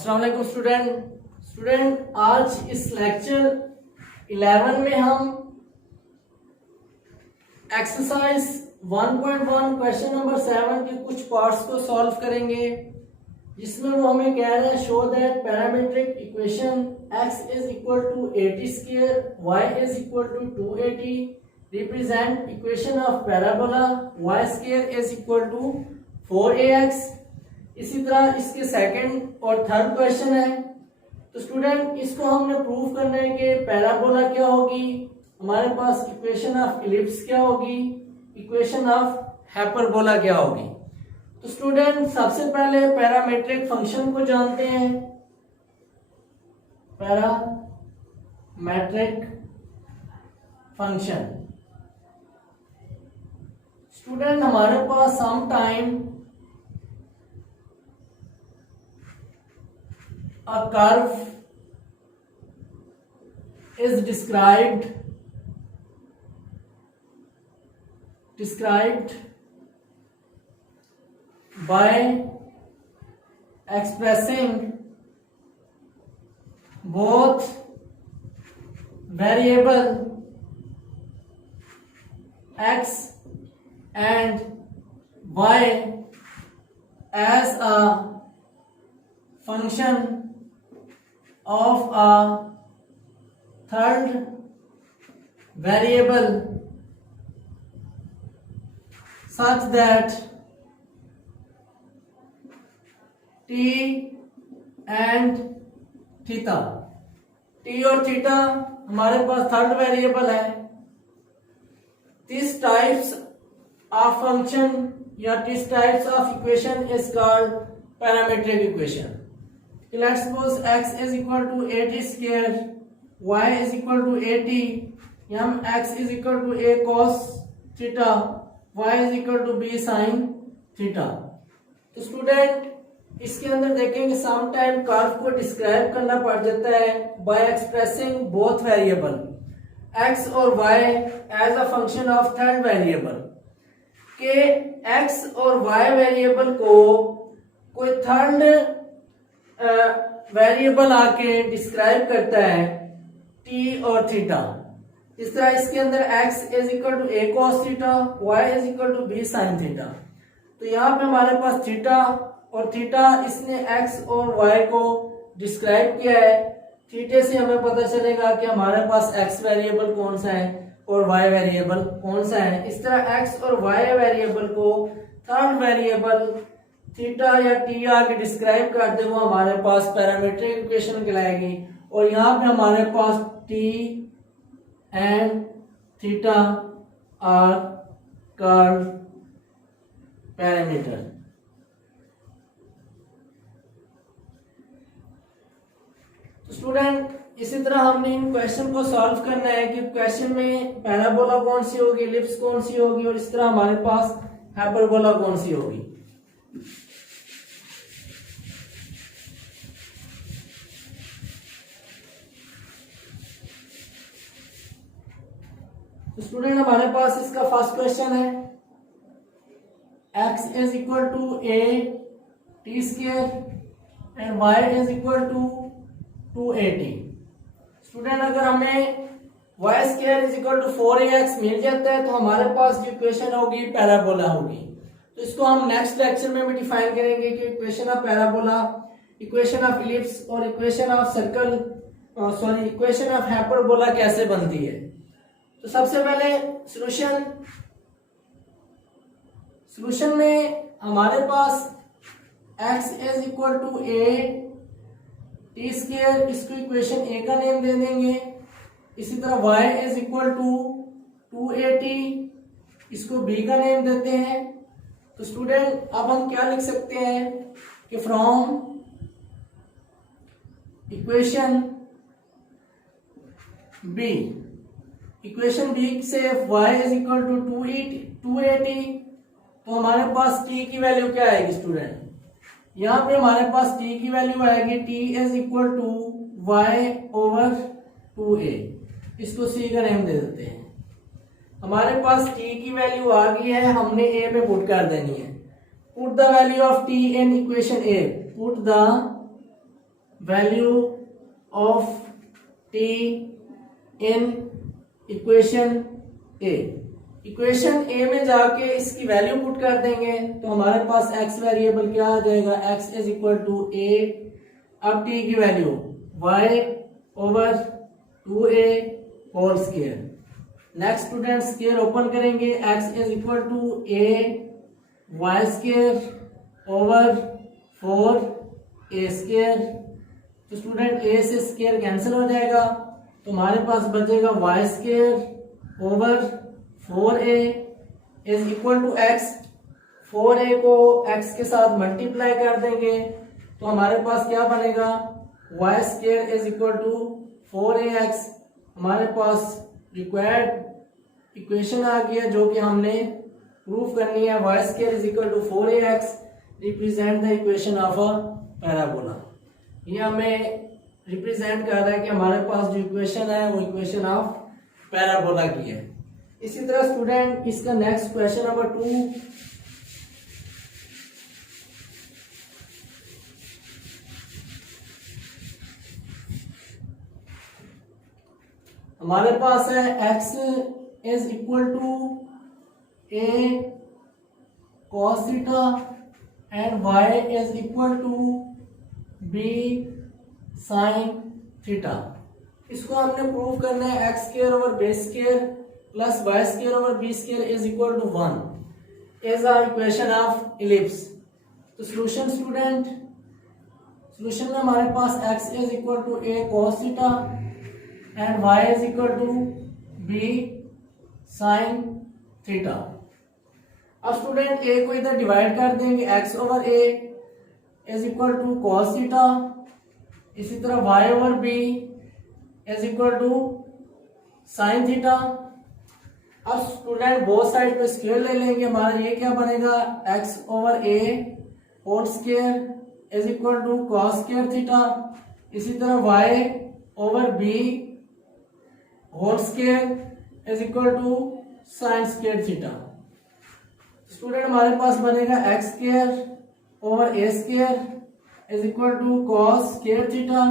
अस्सलाम वालेकुम स्टूडेंट आज इस लेक्चर 11 में हम एक्सरसाइज 1.1 क्वेश्चन नंबर 7 के कुछ पार्ट्स को सॉल्व करेंगे, जिसमें वो हमें कह रहे हैं show that parametric equation x is equal to 80 square y is equal to 280 represent equation of parabola y square is equal to 4ax। इसी तरह इसके सेकंड और थर्ड क्वेश्चन है। तो स्टूडेंट इसको हमने प्रूव करना है कि पैराबोला क्या होगी, हमारे पास इक्वेशन ऑफ इलिप्स क्या होगी, इक्वेशन ऑफ हाइपरबोला क्या होगी। तो स्टूडेंट सबसे पहले पैरामेट्रिक फंक्शन को जानते हैं। पैरामेट्रिक फंक्शन स्टूडेंट हमारे पास some time a curve is described by expressing both variable x and y as a function of a third variable such that t and theta, t और theta हमारे पास third variable है। This types of function या this types of equation is called parametric equation. Let's suppose x is equal to 80 square, y is equal to 80, x is equal to a cos theta, y is equal to b sin theta। तो student इसके अंदर देखेंगे some time curve को describe करना पड़ जाता है by expressing both variable x और y as a function of third variable के x और y वेरिएबल को कोई थर्ड वेरिएबल आके डिस्क्राइब करता है t और थीटा। इस तरह इसके अंदर x is equal to a cos theta, y is equal to b sin theta. तो यहाँ पे हमारे पास थीटा और थीटा इसने x और y को डिस्क्राइब किया है। थीटे से हमें पता चलेगा कि हमारे पास x वेरिएबल कौन सा है और y वेरिएबल कौन सा है। इस तरह x और y वेरिएबल को थर्ड वेरिएबल थीटा या टी आके डिस्क्राइब करते हुए हमारे पास पैरामेट्रिक इक्वेशन कहलाएगी। और यहाँ पे हमारे पास T and theta are called parameter. तो स्टूडेंट इसी तरह हमने इन क्वेश्चन को सॉल्व करना है कि क्वेश्चन में पैराबोला कौन सी होगी, इलिप्स कौन सी होगी और इस तरह हमारे पास हाइपरबोला कौन सी होगी। तो स्टूडेंट हमारे पास इसका फर्स्ट क्वेश्चन है x is equal to a t square and y is equal to 280। Student अगर हमें y square is equal to 4ax मिल जाता है तो हमारे पास जो इक्वेशन होगी पैराबोला होगी। तो इसको हम नेक्स्ट लेक्चर में भी डिफाइन करेंगे कि equation of parabola, equation of ellipse और equation of circle equation of hyperbola कैसे बनती है। तो सबसे पहले सॉल्यूशन में हमारे पास x is equal to a t square, इसको इक्वेशन a का नेम दे देंगे। इसी तरह y इज इक्वल टू 280, इसको b का नेम देते हैं। तो स्टूडेंट अब हम क्या लिख सकते हैं कि फ्रॉम इक्वेशन b से y इज इक्वल टू 280, तो हमारे पास t की वैल्यू क्या आएगी स्टूडेंट, यहाँ पे हमारे पास t की वैल्यू आएगी t is equal to y over 2a, इसको c का नेम दे देते हैं। हमारे पास t की वैल्यू आ गई है, हमने a पे पुट कर देनी है। Put the value of t in equation a, put the value of T in equation A. Equation A में जाके इसकी वैल्यू पुट कर देंगे तो हमारे पास एक्स वेरिएबल क्या आ जाएगा, X is equal to A. अब टी की value Y over 2a whole square. Next student square open करेंगे, X is equal to A Y square over 4a square. तो स्टूडेंट ए से स्क्वायर कैंसिल हो जाएगा तो हमारे पास बचेगा Y square over 4a is equal to X. 4a को x के साथ मल्टीप्लाई कर देंगे तो हमारे पास क्या बनेगा, Y square is equal to 4ax। हमारे पास रिक्वायर्ड इक्वेशन आ गया जो कि हमने प्रूफ करनी है। Y square is equal to 4ax represent the equation of a parabola. ये हमें रिप्रेजेंट कर रहा है कि हमारे पास जो इक्वेशन है वो इक्वेशन ऑफ पैराबोला की है। इसी तरह स्टूडेंट इसका नेक्स्ट क्वेश्चन नंबर 2, हमारे पास है x is equal to a cos theta and y is equal to b sin theta. इसको हमने प्रूव करना है X square over base square plus Y square over B square is equal to 1 is the equation of ellipse. तो solution student, solution में हमारे पास x is equal to a cos theta and y is equal to b sin theta. अब student a को इधर divide कर देंगे, x ओवर a is equal to cos theta, इसी तरह y over b is equal to sin theta. अब student both side पे स्क्वायर ले लेंगे, हमारा ये क्या बनेगा, x ओवर a whole square is equal to cos square theta, इसी तरह y over b whole square is equal to sine square theta. Student हमारे पास बनेगा X square over A square is equal to cos square theta,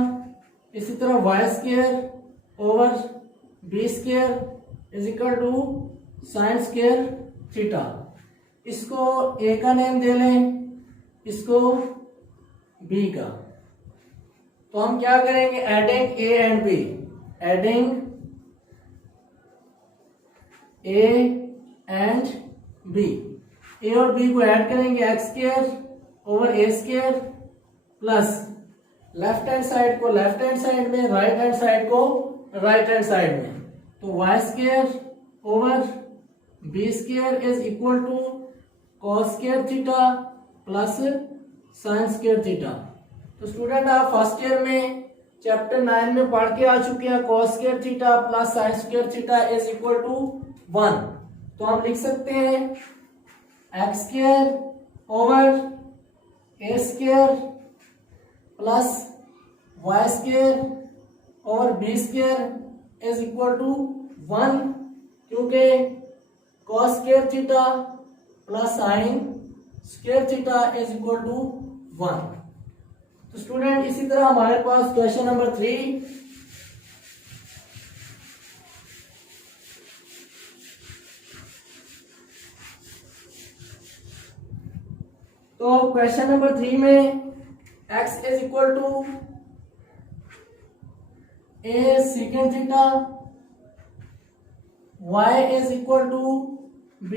इसी तरह Y square over B square is equal to sine square theta. इसको A का name दे लें, इसको B का। तो हम क्या करेंगे, adding A and B, adding A and B, A और बी को ऐड करेंगे, X square over A square plus left hand side को लेफ्ट हैंड साइड में, राइट हैंड साइड को राइट हैंड साइड में, तो Y square over B square is equal to cos square theta plus sine square theta. तो student आप first year में chapter 9 में पढ़ के आ चुके हैं, cos square theta plus sine square theta is equal to 1। तो हम लिख सकते हैं X square over A square plus Y square over B square is equal to 1, क्योंकि cos square theta plus sine square theta is equal to 1। तो student इसी तरह हमारे पास क्वेश्चन नंबर 3, तो क्वेश्चन नंबर 3 में x is equal to a second theta, y is equal to b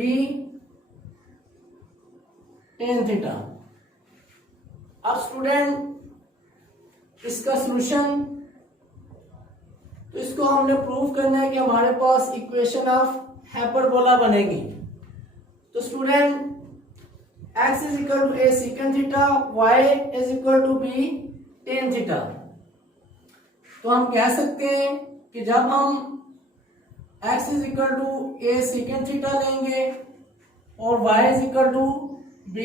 tan theta. अब student इसका solution, तो इसको हमने प्रूव करना है कि हमारे पास इक्वेशन ऑफ हाइपरबोला बनेगी। तो student x is equal to a second theta, y is equal to b tan theta. तो हम कह सकते हैं कि जब हम x is equal to a second theta लेंगे और y is equal to b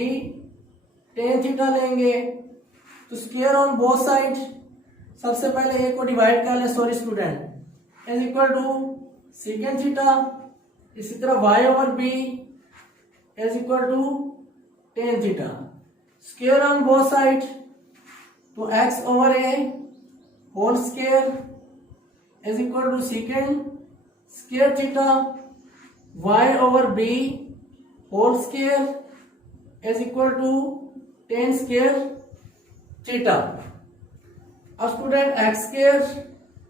tan theta लेंगे तो स्क्वायर ऑन बोथ साइड, सबसे पहले a को डिवाइड कर ले, sorry student, is equal to secant theta, इसी तरह y over b is equal to tan theta, square on both side, तो x over A whole square is equal to second square theta, y over b whole square is equal to tan square theta. अब student x square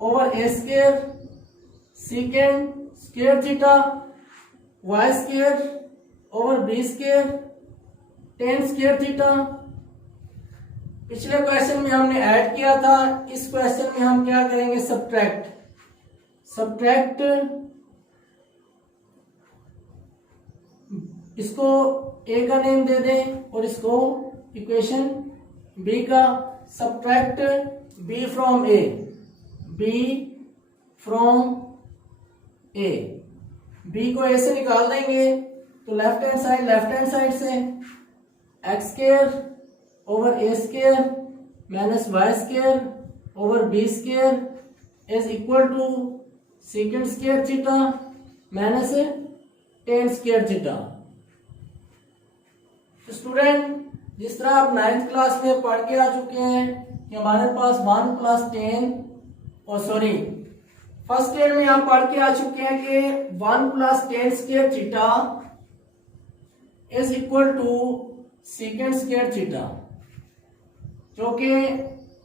over A square secant square theta, y square over b square tan square theta. पिछले question में हमने add किया था, इस question में हम क्या करेंगे, सब्ट्रैक्ट। इसको ए का नेम दे दें और इसको इक्वेशन बी का। Subtract B from A, B from A, B को ए से निकाल देंगे तो लेफ्ट हैंड साइड से X square over A square minus Y square over B square is equal to second square theta minus tan square theta. तो student जिस तरह आप 9th क्लास में पढ़ के आ चुके हैं कि हमारे पास 1 + 10 और सॉरी फर्स्ट ईयर में हम पढ़ के आ चुके हैं कि 1 + 10 square theta is equal to second square theta, जो कि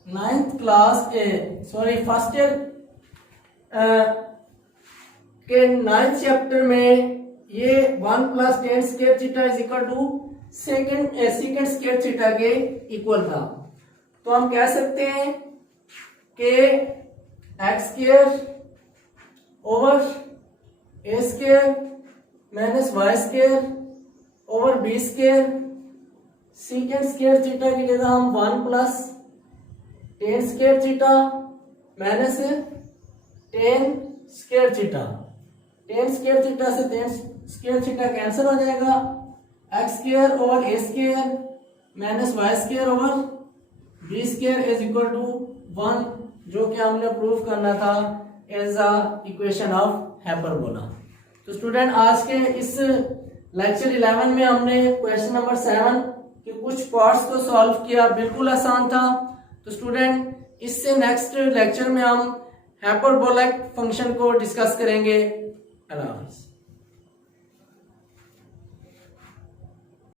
9th क्लास फर्स्ट ईयर के 9th चैप्टर में ये 1 + 10 square theta is equal to second square theta के इक्वल था। तो हम कह सकते हैं कि X square over A square minus Y square over B square secant square theta की जगह हम 1 + 10 square theta minus 10 square theta, 10 square theta से 10 स्क्वायर थीटा कैंसिल हो जाएगा। X square over A square minus Y square over B square is equal to 1, जो कि हमने prove करना था as a equation of hyperbola. तो स्टूडेंट आज के इस लेक्चर 11 में हमने क्वेश्चन नंबर 7 के कुछ पार्ट्स को सॉल्व किया, बिल्कुल आसान था। तो स्टूडेंट इससे नेक्स्ट लेक्चर में हम हाइपरबोलिक फंक्शन को डिस्कस करेंगे। अल्लाह हाफिज़।